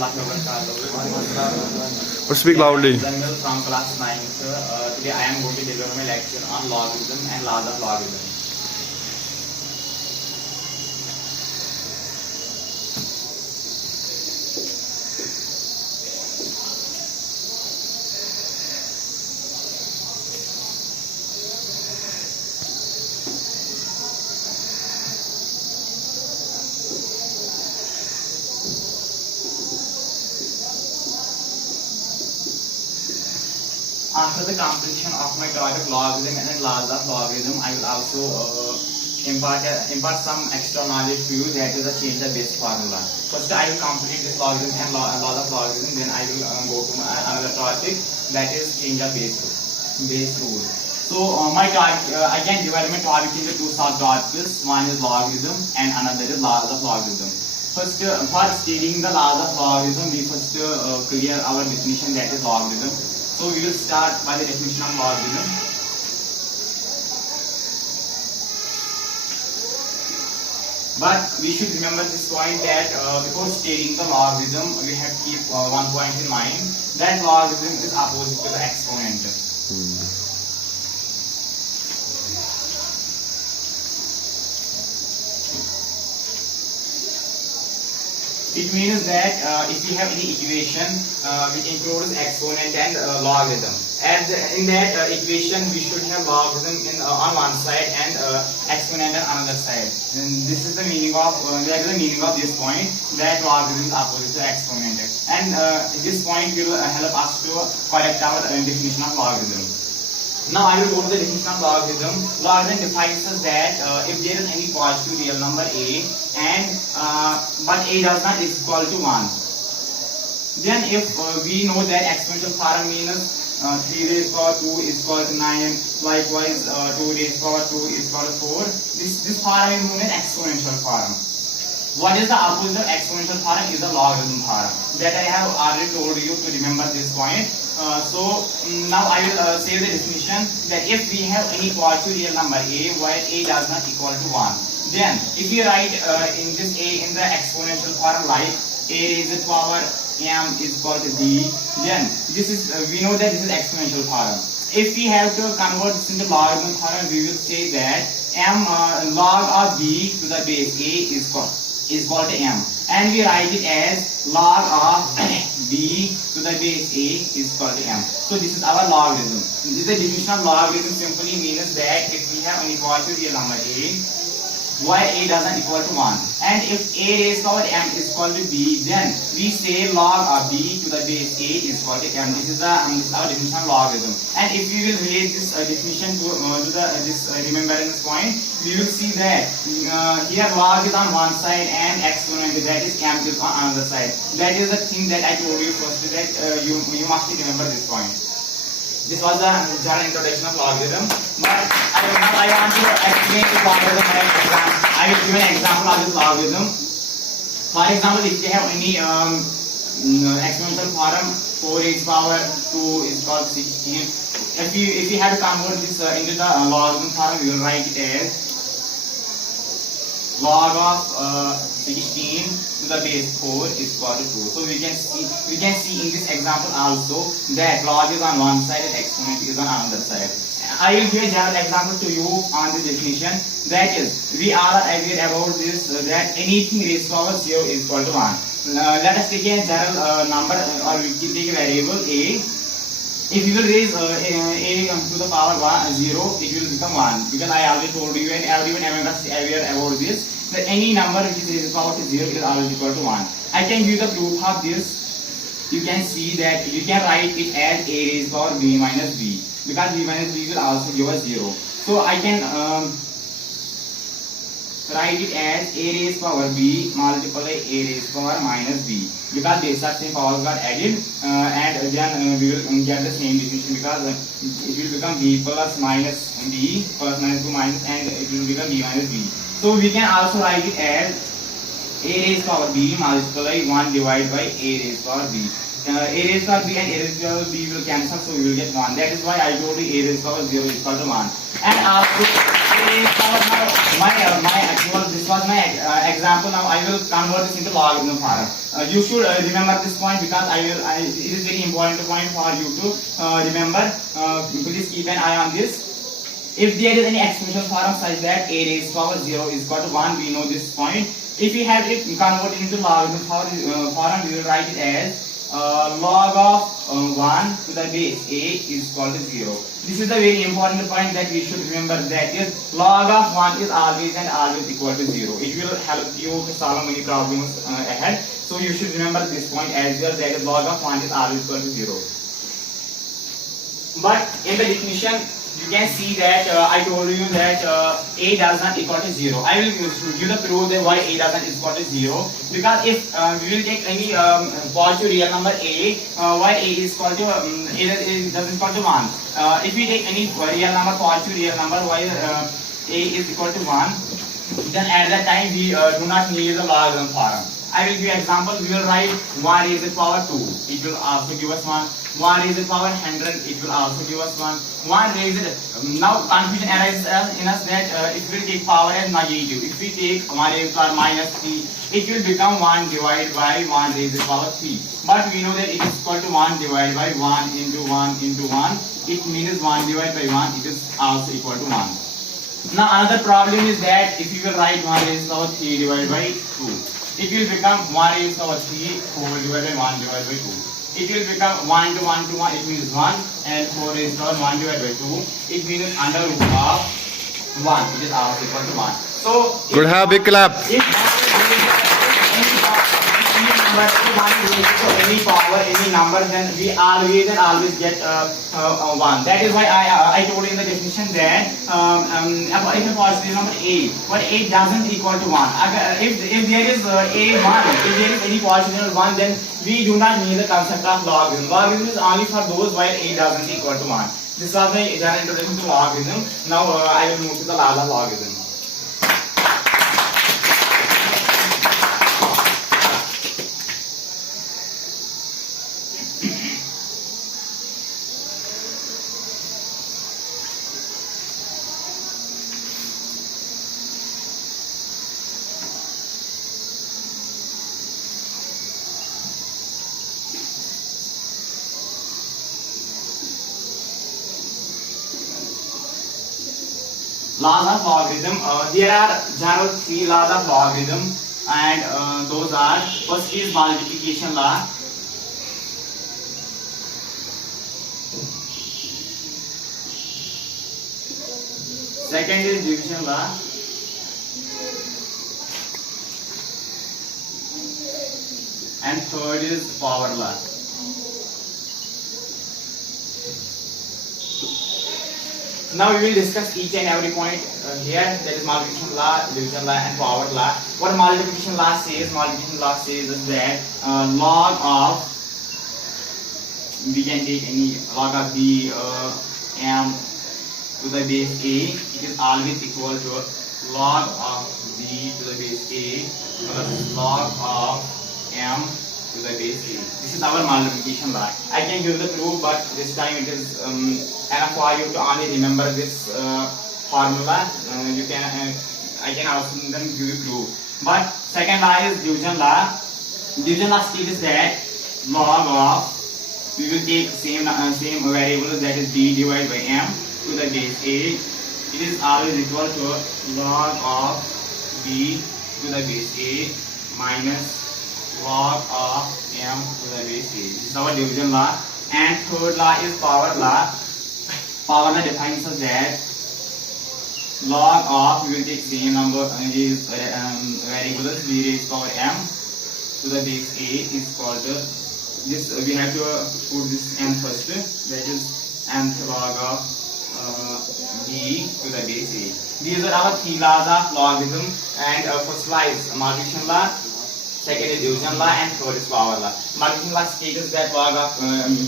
Or speak loudly. Zanmil from class 9th. Today I am going to deliver my lecture on logarithm and laws of logarithm. After the completion of my topic logarithm and laws of logarithm, I will also impart some extra knowledge to you, that is the change the base formula. First, I will complete this logarithm and laws of logarithm. Then I will go to another topic, that is change the base rule. So my topic, I can divide my topic into two subtopics. One is logarithm and another is laws of logarithm. First, for studying the laws of logarithm, we first clear our definition, that is logarithm. So we will start by the definition of logarithm. But we should remember this point that before stating the logarithm, we have to keep one point in mind, that logarithm is opposite to the exponent. It means that if we have any equation which includes exponent and logarithm, and in that equation we should have logarithm on one side and exponent on another side. And this is the meaning of that is the meaning of this point, that logarithm is opposite to exponent. And this point will help us to correct our definition of logarithm. Now I will go to the definition of logarithm. Logarithm defines us that if there is any positive real number a and but a does not is equal to 1, then if we know that exponential form means 3 raised power 2 is equal to 9, likewise 2 raised power 2 is equal to 4. This form is known as exponential form. What is the opposite of exponential form is the logarithm form. That I have already told you to remember this point. So now I will say the definition, that if we have any positive real number a where a does not equal to 1, then if we write in this a in the exponential form like a raised to power m is equal to b, then this is we know that this is exponential form. If we have to convert this into logarithm form, we will say that m log of b to the base a is equal to m, and we write it as log of b to the base a is equal to m. So this is our logarithm. This is the definition of logarithm. Simply means that if we have any positive real number a where a doesn't equal to 1, and if a raised power m is equal to b, then we say log of b to the base a is equal to m. This is our definition of logarithm. And if we will relate this definition to this remembrance point, we will see that here log is on one side and exponent, that is m, is on another side. That is the thing that I told you first, that you must remember this point. This was the general introduction of logarithm. But I want to explain this logarithm by an example. I will give an example of this logarithm. For example, if you have any exponential form 4 raised power 2 is equal to 16. If you have to convert this into the logarithm form, we will write it as log of 16 to the base 4 is equal to 2. So we can see in this example also that log is on one side and exponent is on another side. I will give a general example to you on this definition. That is, we are aware about this, that anything raised to power 0 is equal to 1. Let us take a general number, or we can take a variable a. If you will raise a to the power 0, it will become 1. Because I already told you, and everyone is aware about this, that any number which is raised to power 0 is always equal to 1. I can give the proof of this. You can see that we can write it as a raised to power b minus b, because b minus b will also give us 0. So I can write it as a raised to power b multiply a raised to power minus b, because these are same powers got added, and then we will get the same definition, because it will become b plus minus b plus minus 2 minus, and it will become b minus b. So we can also write it as a raised to power b multiply 1 divided by a raised to power b. A raised to power b and a raised to power b will cancel, so we will get 1. That is why I told you a raised to power 0 is equal to 1. And also a raised to power, now my actual this was my example. Now I will convert this into logarithm form. You should remember this point because it is very important point for you to remember. Please keep an eye on this. If there is any exponential form such that a raised to power 0 is equal to 1, we know this point. If we have it converted into logarithm form, we will write it as log of 1 to the base a is equal to 0. This is the very important point that we should remember, that is log of 1 is always and always equal to 0. It will help you to solve many problems ahead. So you should remember this point as well, that is log of 1 is always equal to 0. But in the definition, you can see that I told you that a does not equal to 0. I will give the proof that why a does not equal to 0. Because if we will take any positive real number a, why a is equal to a doesn't equal to 1. If we take any real number, positive real number, why a is equal to 1, then at that time we do not need the logarithm form. I will give you example. We will write 1 raised to the power 2. It will also give us 1. 1 raised to the power 100. It will also give us 1. 1 raised. Now confusion arises in us that if we take power as negative, if we take 1 raised to the power minus 3, it will become 1 divided by 1 raised to the power 3. But we know that it is equal to 1 divided by 1 into 1 into 1. It means 1 divided by 1. It is also equal to 1. Now another problem is that if you will write 1 raised to the power 3 divided by 2. It will become 1 raised to the power 3 4 divided by 1 divided by 2. It will become 1 into 1 to 1, it means 1, and 4 raised to the power 1 divided by 2, it means under root of 1, it is also equal to 1. So, Good, have a big clap. If any power, any number, then we always get 1. That is why I told you in the definition that if a positive number a, but a doesn't equal to 1. If there is a1, if there is any positive number 1, then we do not need the concept of logarithm. Logarithm is only for those while a doesn't equal to 1. This was my general introduction to logarithm. Now I will move to the laws of logarithm. Laws of logarithm. There are general 3 laws of logarithm, and those are: first is multiplication law, second is division law, and third is power law. Now we will discuss each and every point here. That is multiplication law, division law, and power law. What multiplication law says? Multiplication law says is that log of, we can take any log of b m to the base a. It is always equal to log of b to the base a plus log of m to the base a. This is our multiplication law. I can give the proof, but this time it is enough for you to only remember this formula. I can also then give you proof. But second law is division law. Division law states that log of, we will take same variable, that is b divided by m to the base a. It is always equal to log of b to the base a minus log of m to the base a. This is our division law. And third law is power law. Power law defines as that log of, we will take same number is variables b raised to power m to the base a is equal to this. We have to put this m first, that is mth log of b to the base a. These are our 3 laws of logarithm. And first law is multiplication law, second is division law, and third is power law. Multiplication law states that log of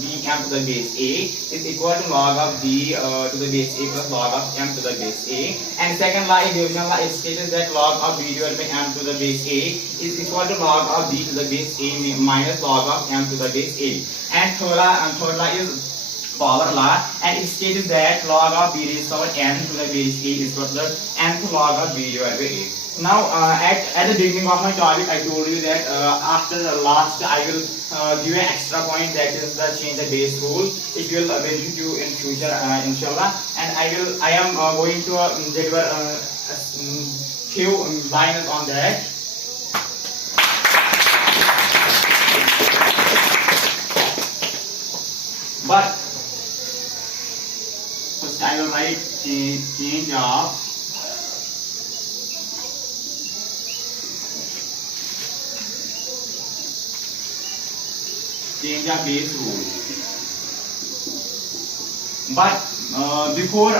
b m to the base a is equal to log of b to the base a plus log of m to the base a. And second law is division law. It states that log of b divided by m to the base a is equal to log of b to the base a minus log of m to the base a. And third law is power law, and it states that log of b raised to power n to the base a is equal to nth log of b divided by a. Now, at the beginning of my topic, I told you that after the last, I will give an extra point, that is the change the base rule. It will benefit you in future, inshallah. And I am going to deliver few lines on that. But first, I will write change of base rule. But before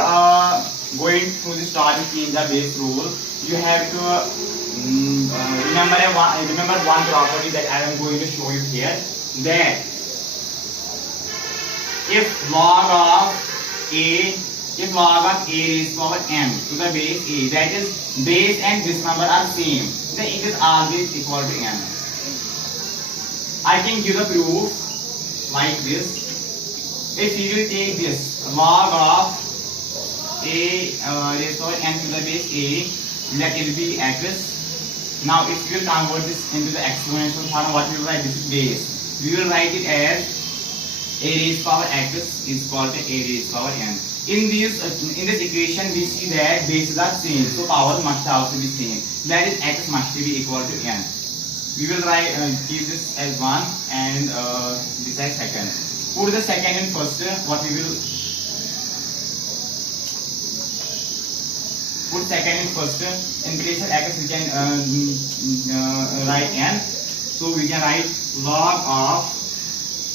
going through this topic, change the base rule, you have to remember one property that I am going to show you here. That if log of a raised to power n to the base a, that is base and this number are same, then it is always equal to n. I can give the proof like this. If you will take this log of a raised to power n to the base a, let it be x. Now if you will convert this into the exponential form, what we will write? This is base. We will write it as a raised to power x is equal to a raised to power n. In this equation, we see that bases are same, so powers must also be same. That is, x must be equal to n. We will write keep this as 1 and this as second. Put the second in first. What we will put second in first. In place of x, we can write n. So we can write log of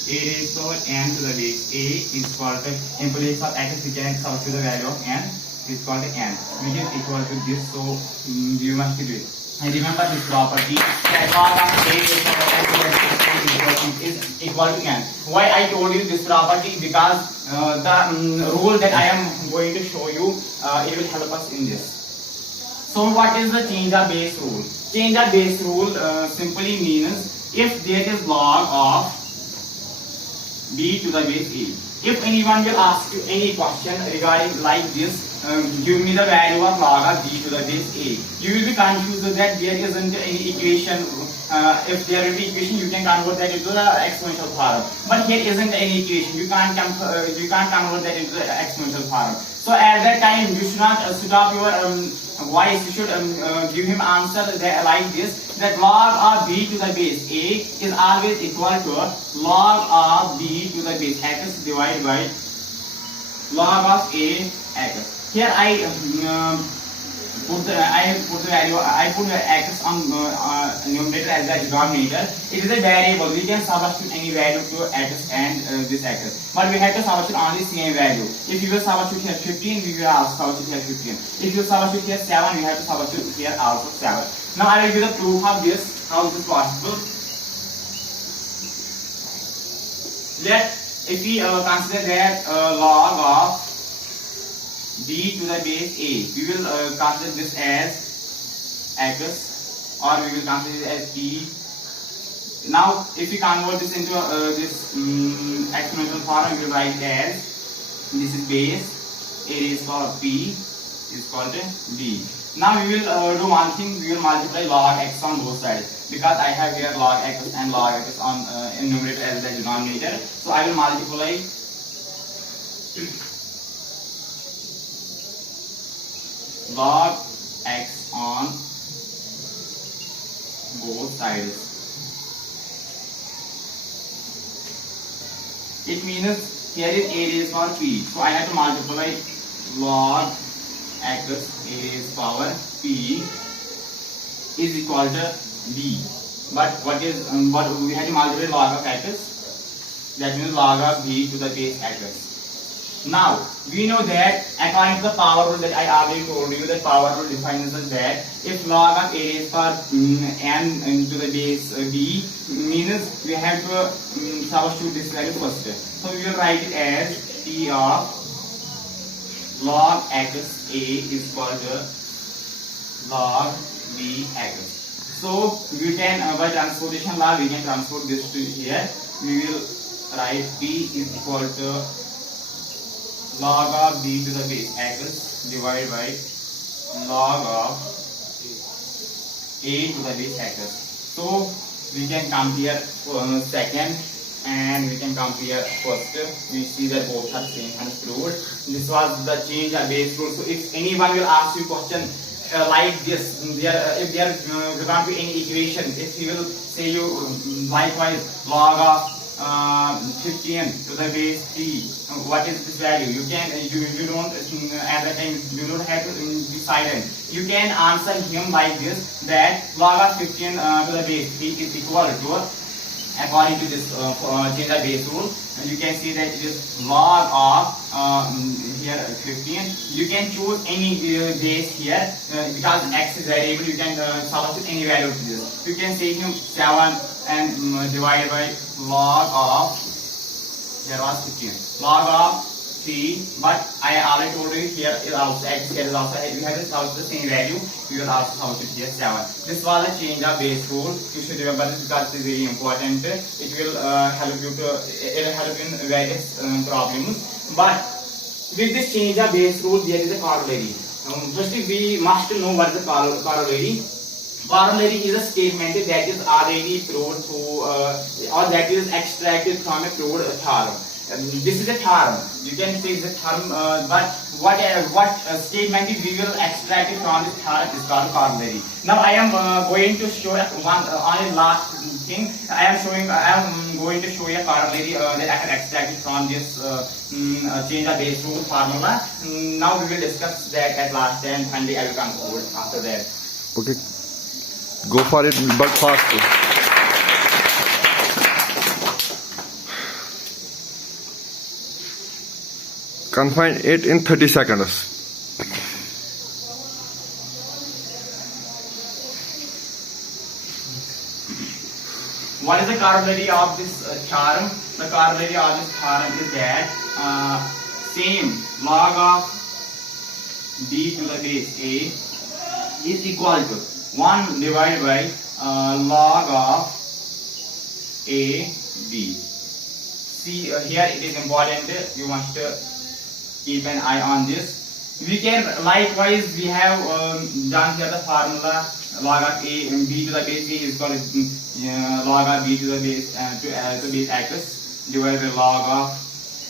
a raised to power n to the base a is equal to, in place of x, we can substitute the value of n is equal to n, which is equal to this. So you must do it. And remember this property, that log of a raised to power n to the base is equal to n. Why I told you this property? Because the rule that I am going to show you, it will help us in this. So what is the change of base rule? Change of base rule simply means if there is log of b to the base a. If anyone will ask you any question regarding like this, give me the value of log of b to the base a, you will be confused that there isn't any equation. If there will be equation, you can convert that into the exponential form. But here isn't any equation. You can't convert that into the exponential form. So at that time, you should not stop your voice. You should give him answer that, like this, that log of b to the base a is always equal to log of b to the base x divided by log of a x. Here I put the value. I put the x on numerator as the denominator. It is a variable. We can substitute any value to x and this x. But we have to substitute only same value. If you will substitute here 15, we will also substitute here 15. If you substitute here 7, we have to substitute here also 7. Now I will give the proof of this. How is this possible? If we consider that log of b to the base a, we will consider this as x, or we will consider it as p. Now if we convert this into this exponential form, we will write it as, this is base, a raised to power p is equal to b. Now we will do one thing. We will multiply log x on both sides, because I have here log x and log x on in numerator as the denominator. So I will multiply log x on both sides. It means here is a raised to power p. So I have to multiply log x a raised to power p is equal to b. But what we have to multiply log of x, that means log of b to the base x. Now we know that according to the power rule that I already told you, that power rule defines that if log of a raised to power n to the base b, means we have to substitute this value first. So we will write it as p of log x a is equal to log b x. So we can by transportation law we can transport this to here. We will write p is equal to log of b to the base x divided by log of a to the base x. So we can compare second and we can compare first. We see that both are same and proved. This was the change of base rule. So if anyone will ask you question like this, if there will not be any equation, if he will say you likewise log of 15 to the base 3, what is this value? You can you don't at the time you don't have to be silent. You can answer him like this, that log of 15 to the base 3 is equal to, according to this change of base rule, and you can see that it is log of here 15. You can choose any base here because x is variable. You can substitute any value to this. You can say him 7 and divide by log of, here was 15, log of 3, but I already told you here is also x, here is also, you have to substitute the same value, you will also substitute here 7. This was a change of base rule. You should remember this because it is very important. It will help you in various problems. But with this change of base rule, there is a corollary. Firstly, we must know what is the corollary. Corollary is a statement that is already proved through or that is extracted from a proved theorem. This is a theorem. You can say it's a theorem, but what statement we will extract it from this theorem is called corollary. Now I am going to show only last thing. I am going to show you a corollary that I can extract it from this change of base rule formula. Now we will discuss that at last, and finally I will conclude after that. Okay, go for it, but fast. Confine it in 30 seconds. What is the corollary of this theorem? The corollary of this theorem is that same log of b to the base a is equal to 1 divided by log of a b. See here it is important. You must keep an eye on this. We can likewise we have done here the formula log of a and b to the base a is called log of b to the base to base x divided by log of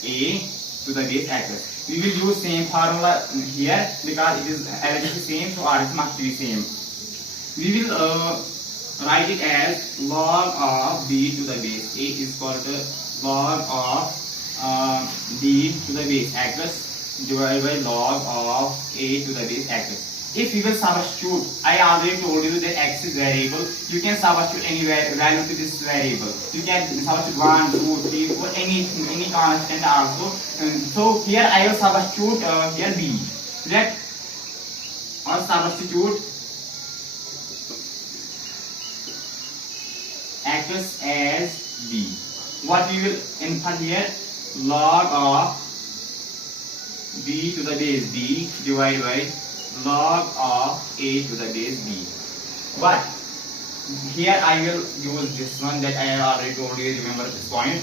a to the base x. We will use same formula here because it is everything same, so RS must be same. We will write it as log of b to the base a is called log of b to the base x divided by log of a to the base x. If we will substitute, I already told you that x is variable. You can substitute any value to this variable. You can substitute 1, 2, 3, 4, anything, any constant also. So here I will substitute here b. Let us substitute x as b. What we will input here, log of b to the base b divided by log of a to the base b. But here I will use this one that I have already told you. Remember this point.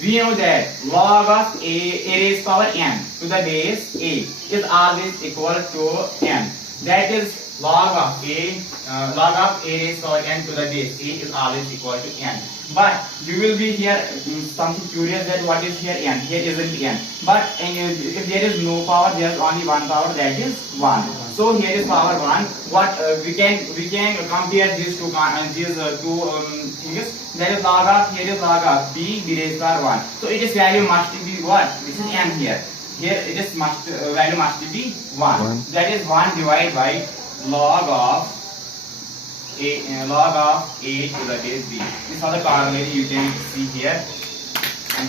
We know that log of a raised power n to the base a is always equal to n. That is log of a raised power n to the base a is always equal to n. But you will be here something curious that what is here n? Here isn't n. But if there is no power, there is only one power, that is 1. So here is power 1. What we can compare these two things. That is log of, here is log of b raised power 1. So its value must be what? This is n here. Here it is value must be 1. That is 1 divided by log of a to the base b. This is the corollary you can see here. And